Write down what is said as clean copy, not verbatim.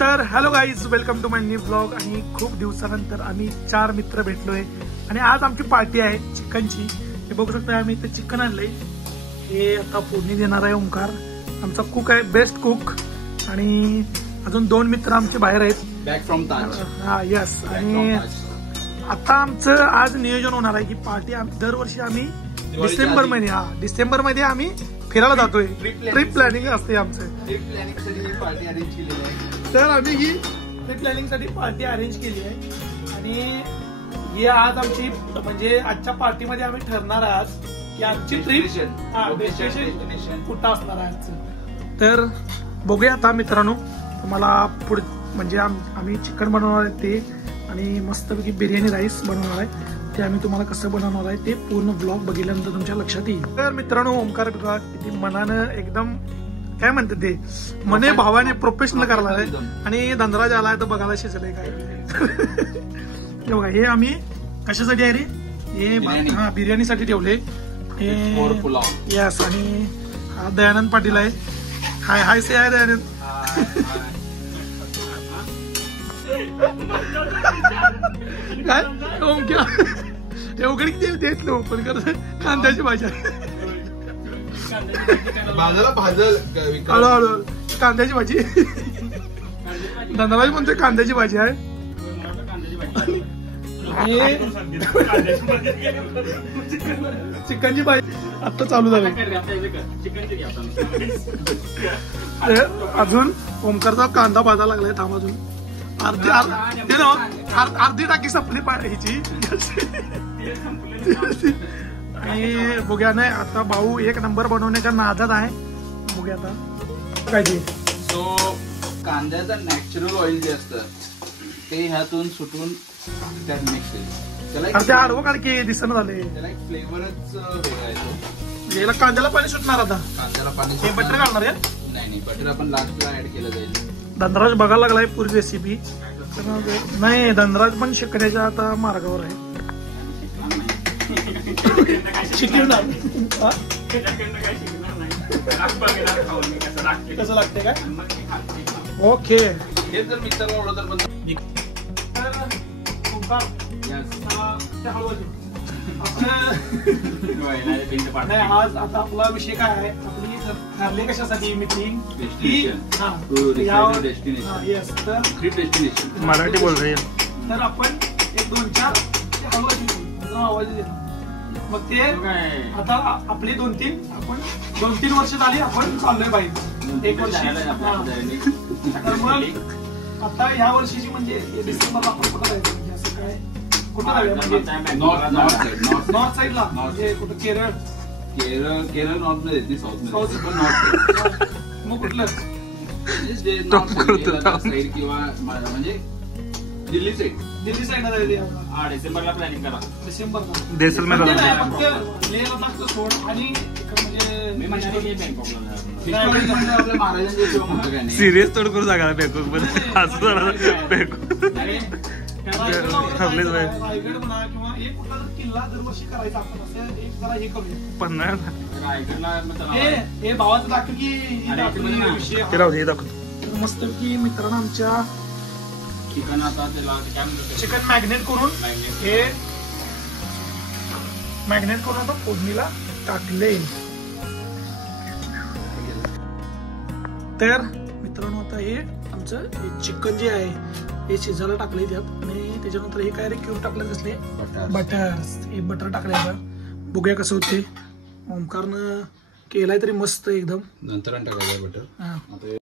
तर hello guys, welcome to my new blog. आणि खूप दिवसानंतर आम्ही 4 मित्र भेटलोय आणि आज आमची पार्टी आहे चिकनची. हे बघू शकता, आम्ही इथे चिकन आणलंय. हे आता फोडणी देणार आहे ओमकार, आमचा कुक आहे, बेस्ट कुक. आणि अजून 2 मित्र आमचे बाहेर आहेत, बॅक फ्रॉम ताज. हा यस. आणि आता आमचं आज नियोजन होणार आहे की पार्टी दरवर्षी आम्ही डिसेंबर मध्ये आम्ही फिरायला जातोय. ट्रिप प्लॅनिंग असते आमचं. ट्रिप प्लॅनिंग साठी पार्टी अरेंज केलेली आहे. तर आम्ही ही ट्रिप प्लॅनिंग साठी पार्टी अरेंज केली आहे. आणि ही आज आमची म्हणजे आजच्या पार्टीमध्ये आम्ही ठरणार आहे आज की आजची ट्रिप डेस्टिनेशन कुठं असणार आहे आजचं. तर बघूया आता मित्रांनो, तुम्हाला पुढे म्हणजे आम्ही चिकन बनवणार आहे ते, आणि मस्तपैकी बिर्याणी राईस बनवणार आहे ते. आम्ही तुम्हाला कसं बनवणार आहे ते पूर्ण ब्लॉग बघितल्यानंतर तुमच्या लक्षात येईल. तर मित्रांनो, ओमकार बघा किती मनानं एकदम काय म्हणतात ते मने भावाने प्रोफेशनल करायला आहे. आणि धनराज आलाय तर बघायला शिजलंय काय. बघा हे आम्ही कशासाठी आहे रे, हे बिर्याणीसाठी ठेवले हे. यस. आणि हा दयानंद पाटील आहे. हाय हाय से आहे दयानंद. काय ओमक्या एवढी देत नो पण करत कांद्याची भाजी हळूहळू कांद्याची भाजी. धनराज म्हणतोय कांद्याची भाजी आहे. चिकनची भाजी आता चालू झाली. अजून ओमकारचा कांदा भाजायला लागलाय. थांब, अजून अर्धी टाकी संपली ह्याची. आणि बघूया नाही आता भाऊ एक नंबर बनवण्याच्या नादात आहे. बघूया आता काय ते. सो कांद्याचं नॅचरल ऑइल जे असतं ते ह्यातून सुटून त्यात मिक्स होईल. त्याला आडवं काढ की दिसणं झाले. त्याला एक फ्लेवरच वेगळा येतो. याला कांद्याला पाणी सुटणार. आता कांद्याला पाणी हे बटर घालणार आहे. नाही, बटर आपण लास्टला ऍड केलं जाईल. धनराज बघायला लागलाय पूर्ण रेसिपी. नाही, धनराज पण शिकण्याच्या आता मार्गावर आहे. कसं लागते काय. ओके. हे जर मिक्सरला ओढलं तर पण आज आता आपला विषय काय आहे, आपली ठरली कशासाठी मीटिंग. मराठी बोल रही. तर आपण एक 2-4 आवाज देतो. मग ते आता आपली 2-3 आपण 2-3 वर्ष झाली आपण चाललोय बाहेर. 1 वर्ष. तर मग आता ह्या वर्षीची म्हणजे डिसेंबरला आपण कुठं जायचं म्हणजे असं काय कुठं जाऊया म्हणजे नॉर्थ साईडला म्हणजे कुठं केरळ नॉर्थ मध्ये येते. साऊथ पण नॉर्थ. मग कुठलं साईड किंवा म्हणजे दिल्ली साईडला जायचं. डिसेंबरला प्लॅनिंग करा. डिसेंबरला फक्त लेह लडाख सोड. आणि सिरियस थोडं करू जागा बँकॉक मध्ये रायगड म्हणा किंवा एक कुठला जर किल्ला दरवर्षी करायचा आपण असं एक जरा हे करूया. पन्हाळ हे भावाचं दाखव की मस्त की मित्रांनो आमच्या चिकन आता चिकन मॅग्नेट करून हे मॅग्नेट करून आता फोडणीला टाकले. तर मित्रांनो आता हे आमचं चिकन जे आहे हे शिजायला टाकले त्यात. आणि त्याच्यानंतर हे काय रे क्यूब टाकले असले बटर. हे बटर टाकले. आता बघूया कसं होते. ओमकारनं केलाय तरी मस्त एकदम. नंतर टाकायचं बटर.